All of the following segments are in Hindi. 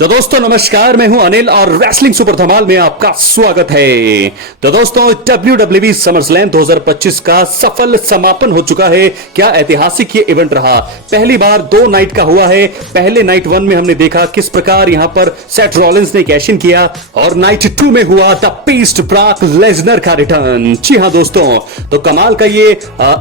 तो दोस्तों नमस्कार, मैं हूं अनिल और रेसलिंग सुपर धमाल में आपका स्वागत है। तो दोस्तों WWE समरस्लैम 2025 का सफल समापन हो चुका है। क्या ऐतिहासिक ये इवेंट रहा। पहली बार 2 नाइट का हुआ है। पहले नाइट 1 में हमने देखा किस प्रकार यहां पर सेथ रॉलिंस ने कैश इन किया और नाइट 2 में हुआ द बीस्ट ब्रॉक लेसनर का रिटर्न। जी हां दोस्तों, तो कमाल का ये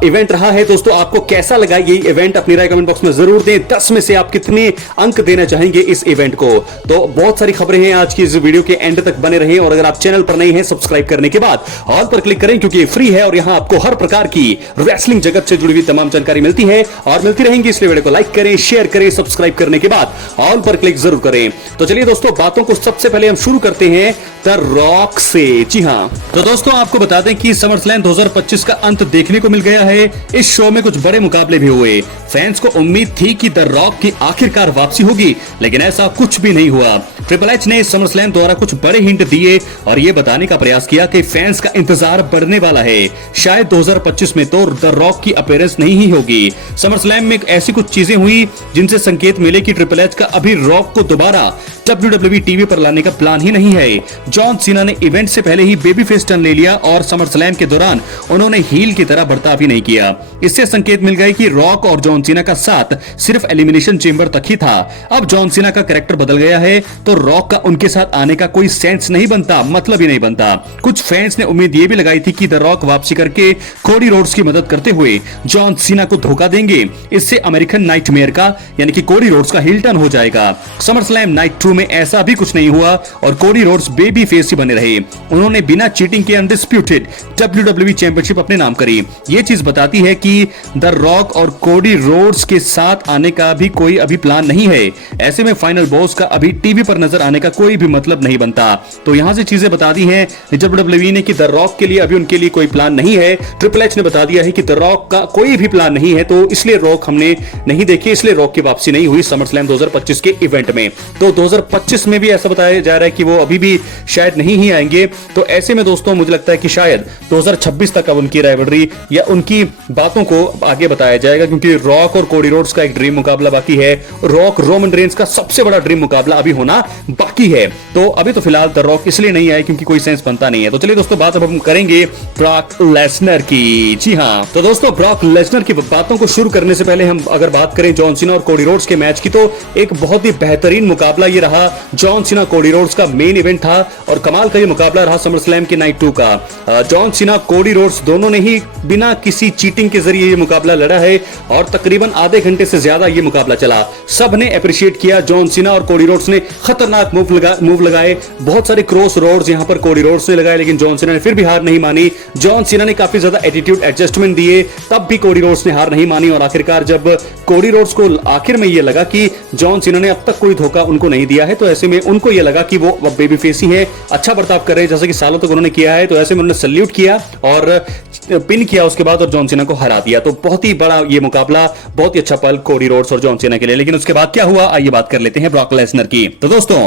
इवेंट रहा है। दोस्तों आपको कैसा लगा ये इवेंट, अपनी राय कमेंट बॉक्स में जरूर दें। 10 में से आप कितने अंक देना चाहेंगे इस इवेंट को। तो बहुत सारी खबरें हैं, आज की इस वीडियो के एंड तक बने रहें और अगर आप चैनल पर नए हैं सब्सक्राइब करने के बाद ऑल पर क्लिक करें क्योंकि फ्री है और यहां आपको हर प्रकार की रेसलिंग जगत से जुड़ी हुई तमाम जानकारी मिलती है और मिलती रहेंगी। इसलिए वीडियो को लाइक करें, शेयर करें, सब्सक्राइब करने के बाद ऑल पर क्लिक जरूर करें। तो चलिए दोस्तों, बातों को सबसे पहले हम शुरू करते हैं द रॉक से। जी हां, तो दोस्तों आपको बता दें कि समरस्लैम 2025 का अंत देखने को मिल गया है। इस शो में कुछ बड़े मुकाबले भी हुए। फैंस को उम्मीद थी कि द रॉक की आखिरकार वापसी होगी, लेकिन ऐसा कुछ भी नहीं हुआ। ट्रिपल एच ने समरस्लैम द्वारा कुछ बड़े हिंट दिए और यह बताने का प्रयास किया कि फैंस का इंतजार बढ़ने वाला है। शायद 2025 में तो द रॉक की अपीयरेंस नहीं ही होगी। समरस्लैम में ऐसी कुछ चीजें हुई जिनसे संकेत मिले कि ट्रिपल एच का अभी रॉक को दोबारा WWE टीवी पर लाने का प्लान ही नहीं है। जॉन सीना ने इवेंट से पहले ही बेबी फेस टर्न ले लिया और समरस्लैम के दौरान उन्होंने हील की तरह बर्ताव ही नहीं किया। इससे संकेत मिल गए कि रॉक और जॉन सीना का साथ सिर्फ एलिमिनेशन चेंबर तक ही था। अब जॉन सीना का कैरेक्टर बदल गया है तो रॉक का उनके साथ आने का कोई सेंस नहीं बनता, मतलब ही नहीं बनता। कुछ फैंस ने उम्मीद ये भी लगाई थी कि द रॉक वापसी करके कोडी रोड्स की मदद करते हुए जॉन सीना को धोखा देंगे। इससे अमेरिकन नाइटमेयर का यानी कि कोडी रोड्स का हिल टर्न हो जाएगा। समरस्लैम नाइट 2 में ऐसा भी कुछ नहीं हुआ और कोडी रोड्स बेबी फेस ही बने रहे। उन्होंने बिना चीटिंग के अनडिस्प्यूटेड WWE चैंपियनशिप अपने नाम करी। ये चीज बताती है कि द रॉक और कोडी रोड्स के साथ आने का भी कोई अभी प्लान नहीं है। ऐसे में फाइनल बॉस का अभी टीवी पर नजर आने का कोई भी मतलब नहीं बनता। तो यहां से चीजें बता दी हैं WWE ने कि द रॉक के लिए अभी उनके लिए कोई प्लान नहीं है। ट्रिपल एच ने बता दिया है कि द रॉक का कोई भी प्लान नहीं है, तो इसलिए रॉक हमने नहीं देखी, इसलिए रॉक की वापसी नहीं हुई समरस्लैम 2025 के इवेंट में। तो 2025 में भी ऐसा बताया जा रहा है कि वो अभी भी शायद नहीं ही आएंगे। तो ऐसे में दोस्तों मुझे लगता है कि शायद 2026 तक अब उनकी राइवलरी या उनकी बातों को आगे बताया जाएगा, क्योंकि रॉक और कोडी रोड्स का एक ड्रीम मुकाबला बाकी है। रॉक रोमन रेंस का सबसे बड़ा ड्रीम मुकाबला अभी होना बाकी है। तो अभी तो फिलहाल द रॉक इसलिए नहीं आए क्योंकि कोई सेंस बनता नहीं है। तो चलिए दोस्तों, बात अब हम करेंगे ब्रॉक लेसनर की। जी हां, तो दोस्तों ब्रॉक लेसनर की बातों को शुरू करने से पहले हम अगर बात करें जॉन सीना और कोडी रोड्स के मैच की, तो एक बहुत ही बेहतरीन मुकाबला ये रहा। जॉन सीना कोडी रोड्स का मेन इवेंट था और कमाल का ये मुकाबला रहा समरस्लैम के नाइट 2 का। जॉन सीना कोडी रोड्स दोनों ने ही बिना किसी चीटिंग के जरिए ये मुकाबला लड़ा है और तकरीबन आधे घंटे से ज्यादा ये मुकाबला चला। सब ने अप्रिशिएट किया। जॉन सीना और कोडी रोड्स ने खतरनाक मूव लगाए। बहुत सारे क्रॉस रोड्स यहां पर कोडी रोड्स ने लगाए, लेकिन जॉन सीना ने फिर भी हार नहीं मानी। जॉन सीना ने काफी ज्यादा एटीट्यूड एडजस्टमेंट दिए, तब भी कोडी रोड्स ने हार नहीं मानी। और आखिरकार जब कोडी रोड्स को आखिर में यह लगा कि जॉन सीना ने अब तक कोई धोखा उनको नहीं दिया है, तो ऐसे में उनको यह लगा कि वो बेबी फेस ही है, अच्छा बर्ताव कर रहे हैं जैसे कि सालों तक उन्होंने किया है। तो ऐसे में उन्होंने सल्यूट किया और पिन किया उसके बाद और जॉन सीना को हरा दिया। तो बहुत ही बड़ा ये मुकाबला, बहुत ही अच्छा पल कोडी रोड्स और जॉन सीना के लिए। लेकिन उसके बाद क्या हुआ, आइए बात कर लेते हैं ब्रॉक लेसनर की। तो दोस्तों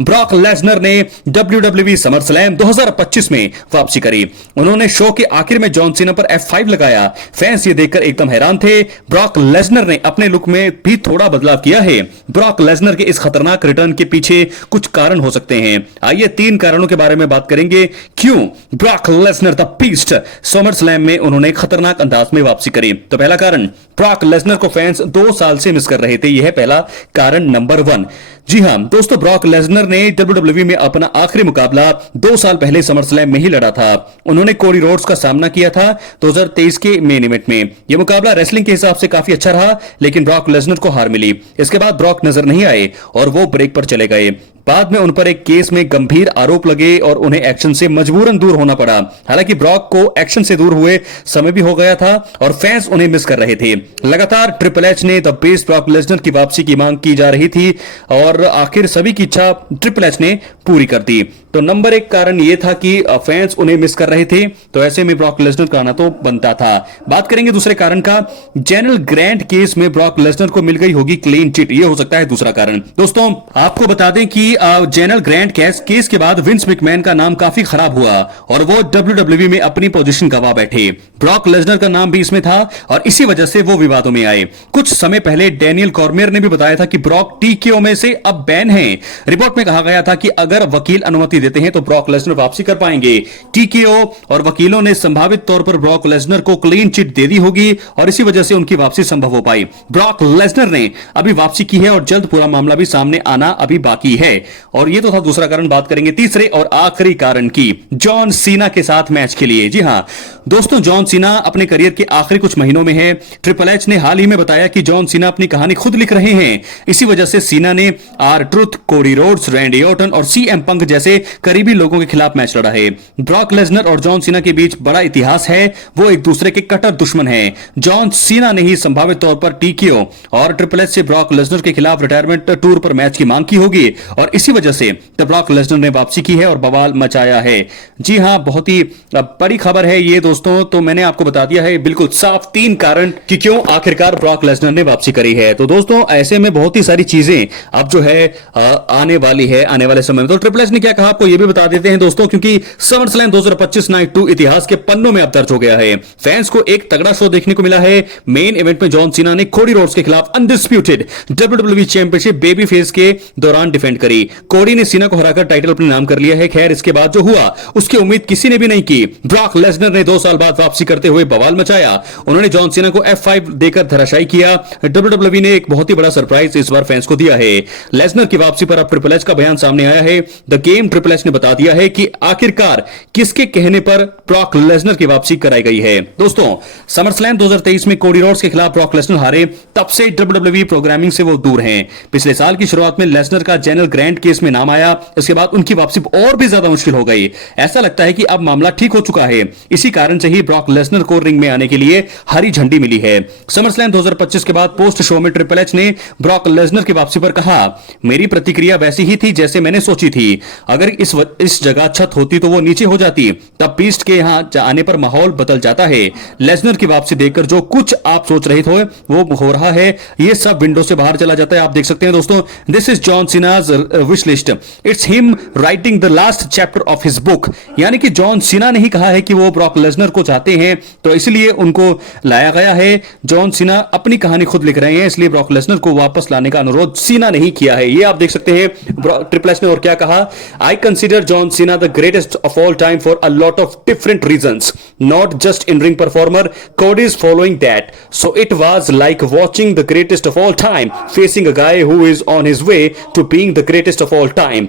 ब्रॉक लेसनर ने WWE समरस्लैम 2025 में वापसी करी। उन्होंने शो के आखिर में जॉन सीना पर F5 लगाया। फैंस ये देखकर एकदम हैरान थे। ब्रॉक लेसनर ने अपने लुक में भी थोड़ा बदलाव किया है। ब्रॉक लेसनर के इस खतरनाक रिटर्न के पीछे कुछ कारण हो सकते हैं। आइए 3 कारणों के बारे में बात करेंगे क्यों Brock Lesnar the beast SummerSlam में उन्होंने खतरनाक अंदाज में वापसी करी। तो पहला कारण, ब्रॉक लेसनर को फैंस 2 साल से मिस कर रहे थे। यह है पहला कारण नंबर 1। जी हां दोस्तों, ब्रॉक लेसनर ने WWE में अपना आखिरी मुकाबला 2 साल पहले समरस्लैम में ही लड़ा था। उन्होंने कोडी रोड्स का सामना किया था 2023 के मेन इवेंट में। यह मुकाबला रेसलिंग के हिसाब से काफी अच्छा रहा, लेकिन ब्रॉक लेसनर को हार मिली। इसके बाद ब्रॉक नजर नहीं आए और वो ब्रेक पर चले गए। बाद में उन पर एक केस में गंभीर आरोप लगे और उन्हें एक्शन से मजबूरन दूर होना पड़ा। हालांकि ब्रॉक को एक्शन से दूर हुए समय भी हो गया था और फैंस उन्हें मिस कर रहे थे। लगातार ट्रिपल एच ने द बेस्ट ब्रॉक लेसनर की वापसी की मांग की जा रही थी और आखिर सभी की इच्छा ट्रिपल एच ने पूरी कर दी। तो नंबर एक कारण यह था कि फैंस उन्हें मिस कर रहे थे, तो ऐसे में ब्रॉक लेसनर का आना तो बनता था। बात करेंगे दूसरे कारण का, जनरल ग्रांट केस में ब्रॉक लेसनर को मिल गई होगी क्लीन चिट, यह हो सकता है दूसरा कारण। दोस्तों आपको बता दें कि जनरल ग्रांट केस के बाद विंस मैकमैन का नाम काफी खराब हुआ और वो डब्ल्यूडब्ल्यूई में अपनी पोजीशन गवा बैठे। ब्रॉक लेसनर का नाम भी इसमें था और इसी वजह से वो विवादों में आए। कुछ समय पहले डैनियल कॉर्मियर ने भी बताया था कि ब्रॉक टीकेओ में से अब बैन है। रिपोर्ट में कहा गया था कि अगर वकील अनुमति देते हैं तो ब्रॉक लेसनर वापसी कर पाएंगे। टीकेओ और वकीलों ने संभावित तौर पर ब्रॉक लेसनर को क्लीन चिट दे दी होगी और इसी वजह से उनकी वापसी संभव हो पाई। ब्रॉक लेसनर ने अभी वापसी की है और जल्द पूरा मामला भी सामने आना अभी बाकी है। और यह तो था दूसरा कारण। बात करेंगे तीसरे और आखिरी कारण की, जॉन सीना के साथ मैच के लिए। जी हां दोस्तों, जॉन सीना अपने करियर के आखिरी कुछ महीनों में है। ट्रिपल एच ने हाल ही में बताया कि जॉन सीना अपनी कहानी खुद लिख रहे हैं। इसी वजह से सीना ने R Truth, Cody Rhodes, Randy Orton और सीएम पंक जैसे करीबी लोगों के खिलाफ मैच लड़ा है। ब्रॉक लेसनर और जॉन सीना के बीच बड़ा इतिहास है, वो एक दूसरे के कट्टर दुश्मन हैं। जॉन सीना ने ही संभावित तौर पर टीकेओ और ट्रिपल एच से ब्रॉक लेसनर के खिलाफ रिटायरमेंट टूर पर मैच की मांग की होगी और इसी वजह से ब्रॉक लेसनर ने वापसी की है और बवाल मचाया है। जी हां, बहुत ही बड़ी खबर है ये दोस्तों। तो मैंने आपको बता दिया है बिल्कुल साफ 3 कारण कि क्यों आखिरकार ब्रॉक लेसनर ने वापसी करी है। तो दोस्तों ऐसे में बहुत ही सारी चीजें अब जो है आने वाली है आने वाले समय में। तो ट्रिपल एच ने क्या कहा आपको ये भी बता देते हैं दोस्तों, क्योंकि समरस्लैम 2025 नाइट 2 इतिहास के पन्नों में अब दर्ज हो गया है। फैंस को एक तगड़ा शो देखने को मिला है। मेन इवेंट में जॉन सीना ने कोडी रोड्स के खिलाफ undisputed WWE championship baby face के दौरान डिफेंड करी। कोडी ने सीना को हराकर टाइटल अपने नाम कर लिया है। खैर इसके बाद जो हुआ उसकी उम्मीद किसी ने भी नहीं की। ब्रॉक लेसनर ने 2 साल बाद वापसी करते हुए बवाल मचाया। उन्होंने जॉन सीना को F5 देकर धराशायी किया। डब्ल्यूडब्ल्यूई ने एक बहुत ही बड़ा सरप्राइज इस बार फैंस को दिया है। लेसनर की वापसी पर अब ट्रिपल एच का बयान सामने आया है। द गेम ट्रिपल एच ने बता दिया है कि आखिरकार किसके कहने पर ब्रॉक लेसनर की वापसी कराई गई है। दोस्तों समरस्लैम 2023 में कोडी रोड्स के खिलाफ ब्रॉक लेसनर हारे, तब से डब्ल्यूडब्ल्यूई प्रोग्रामिंग से वो दूर हैं। पिछले साल की शुरुआत में लेसनर का जनरल ग्रांट केस में नाम आया, इसके बाद उनकी वापसी और भी ज्यादा मुश्किल हो गई। ऐसा लगता है कि अब मामला ठीक हो चुका है। इसी कारण से ही ब्रॉक लेसनर को रिंग में आने के लिए हरी झंडी मिली है। समरस्लैम 2025 के बाद पोस्ट शो में ट्रिपल एच ने ब्रॉक लेसनर की वापसी पर कहा, मेरी प्रतिक्रिया वैसी ही थी जैसे मैंने सोची थी। अगर इस जगह छत होती तो वो नीचे हो जाती। तब बीस्ट के यहां आने पर माहौल बदल जाता है। लेसनर की वापसी देखकर जो कुछ आप सोच रहे थे वो हो रहा है, ये सब विंडो से बाहर चला जाता है। आप देख सकते हैं दोस्तों, this is John Cena's wish list, it's him writing the last chapter of his book. यानी कि जॉन सीना ने ही कहा है कि वो ब्रॉक लेसनर को चाहते हैं, तो इसलिए उनको लाया गया है। जॉन सीना अपनी कहानी खुद लिख रहे हैं, इसलिए ब्रॉक लेसनर को वापस लाने का अनुरोध सीना ने ही किया है। ये आप देख सकते हैं ट्रिपल एच ने और क्या कहा, I consider John Cena the greatest of all time for a lot of different reasons, not just in ring performer, Cody is following that, so it was like watching the greatest of all time facing a guy who is on his way to being the greatest of all time.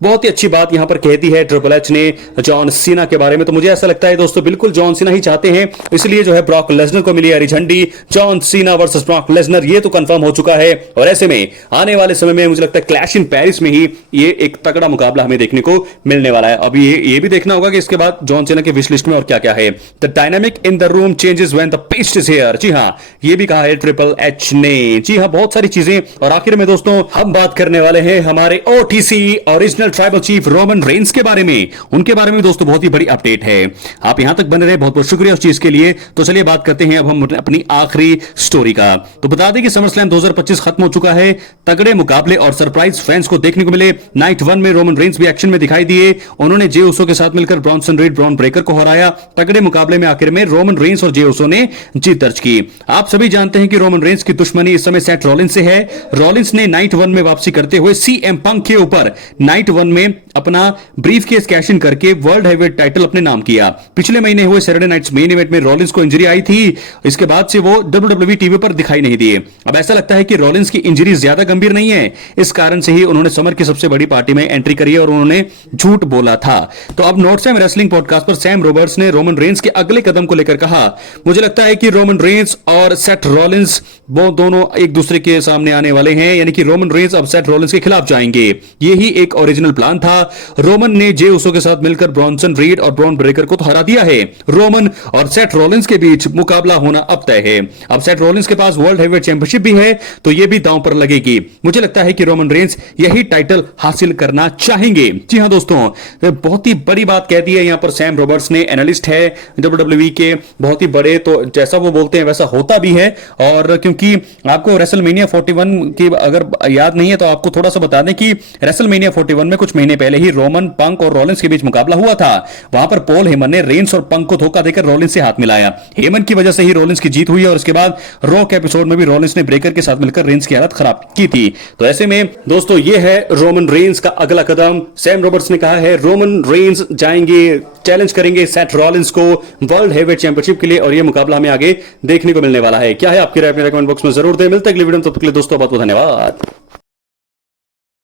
बहुत ही अच्छी बात यहां पर कह दी है ट्रिपल एच ने जॉन सीना के बारे में। तो मुझे ऐसा लगता है दोस्तों बिल्कुल जॉन सीना ही चाहते हैं, इसलिए जो है ब्रॉक लेसनर को मिली हरी झंडी। John Cena versus Brock Lesnar ये तो कंफर्म हो चुका है और ऐसे में आने वाले समय में मुझे लगता है क्लैश इन पेरिस में ही ये एक तगड़ा मुकाबला हमें देखने को मिलने वाला है। अभी ये भी देखना होगा कि इसके बाद जॉन सीना के विश लिस्ट में और क्या क्या है। The dynamic in the room changes when the pest is here. जी हां, ये भी कहा है ट्रिपल एच ने। जी हां, बहुत सारी चीजें। और आखिर में दोस्तों हम बात करने वाले हैं हमारे OTC original tribal chief Roman Reigns के बारे में। उनके बारे में दोस्तों बहुत ही बड़ी अपडेट है। आप यहां तक बने रहे, बहुत बहुत शुक्रिया उस चीज के लिए। तो चलिए बात करते हैं अब हम अपनी आखिरी स्टोरी का। तो बता दें कि समरस्लैम 2025 खत्म हो चुका है। तगड़े मुकाबले और सरप्राइज फैंस को देखने को मिले। नाइट 1 में रोमन रेंस भी एक्शन में दिखाई दिए। उन्होंने जे उसो के साथ मिलकर ब्रॉन्सन रीड ब्रॉन ब्रेकर को हराया। तगड़े मुकाबले में आखिर में रोमन रेंस और जे उसो ने जीत दर्ज की। आप सभी जानते हैं कि रोमन रेंस की दुश्मनी इस समय सेथ रॉलिंस से है। रॉलिंस ने नाइट 1 में वापसी करते हुए सीएम पंक के ऊपर नाइट 1 में अपना ब्रीफ केस कैश इन करके वर्ल्ड हेवीवेट टाइटल अपने नाम किया। पिछले महीने हुए सैटरडे नाइट्स मेन इवेंट में रॉलिंस को इंजरी आई थी। इसके बाद से वो डब्ल्यूडब्ल्यूई टीवी पर दिखाई नहीं दिए। अब ऐसा लगता है कि रॉलिंस की इंजरी ज्यादा गंभीर नहीं है, इस कारण से ही उन्होंने समर की सबसे बड़ी पार्टी में एंट्री करी है और उन्होंने झूठ बोला था। तो अब नॉट सैम रेसलिंग पॉडकास्ट पर सैम रॉबर्ट्स ने रोमन रेंस के अगले कदम को लेकर कहा, मुझे लगता है कि रोमन रेंस और सेथ रॉलिंस वो दोनों एक दूसरे के सामने आने वाले हैं, यानी कि रोमन रेंस अब सेथ रॉलिंस के खिलाफ जाएंगे। यही एक ओरिजिनल प्लान था। रोमन ने जे उसो के साथ मिलकर ब्रॉन्सन रीड और ब्रॉन ब्रेकर को तो हरा दिया है। रोमन और सेथ रॉलिंस के बीच मुकाबला होना अब तय है। अब सेथ रॉलिंस के पास वर्ल्ड हेवीवेट चैंपियनशिप भी है, तो यह भी दांव पर लगेगी। मुझे लगता है कि रोमन रेंस यही टाइटल हासिल करना चाहेंगे। जी हां दोस्तों, बहुत ही बड़ी बात कह दी है यहां पर सैम रॉबर्ट्स ने। एनालिस्ट है WWE के बहुत ही बड़े, तो जैसा वो बोलते हैं वैसा होता भी है। और क्योंकि आपको रेसलमेनिया 41 की अगर याद नहीं है तो आपको थोड़ा सा बता दें कि रेसलमेनिया 41 में कुछ महीने पहले ही रोमन, पंक और रॉलिंस के बीच मुकाबला हुआ था। वहां पर पॉल हेमन ने रेंस और पंक को धोखा देकर रॉलिंस से हाथ मिलाया। हेमन की वजह से ही रॉलिंस की जीत हुई और उसके बाद रॉ के एपिसोड में भी रॉलिंस ने ब्रेकर के साथ मिलकर रेंस की हालत खराब की थी। तो ऐसे में दोस्तों ये है रोमन रेंस का अगला कदम। सैम रॉबर्ट्स ने कहा है रोमन रेंस जाएंगे, चैलेंज करेंगे सेथ रॉलिंस को वर्ल्ड हेवीवेट चैंपियनशिप के लिए, और ये मुकाबला हमें आगे देखने को मिलने वाला है। क्या है आपकी राय? अपने कमेंट बॉक्स में जरूर दें। मिलते हैं अगली वीडियो में, तब तक के लिए दोस्तों बहुत बहुत धन्यवाद।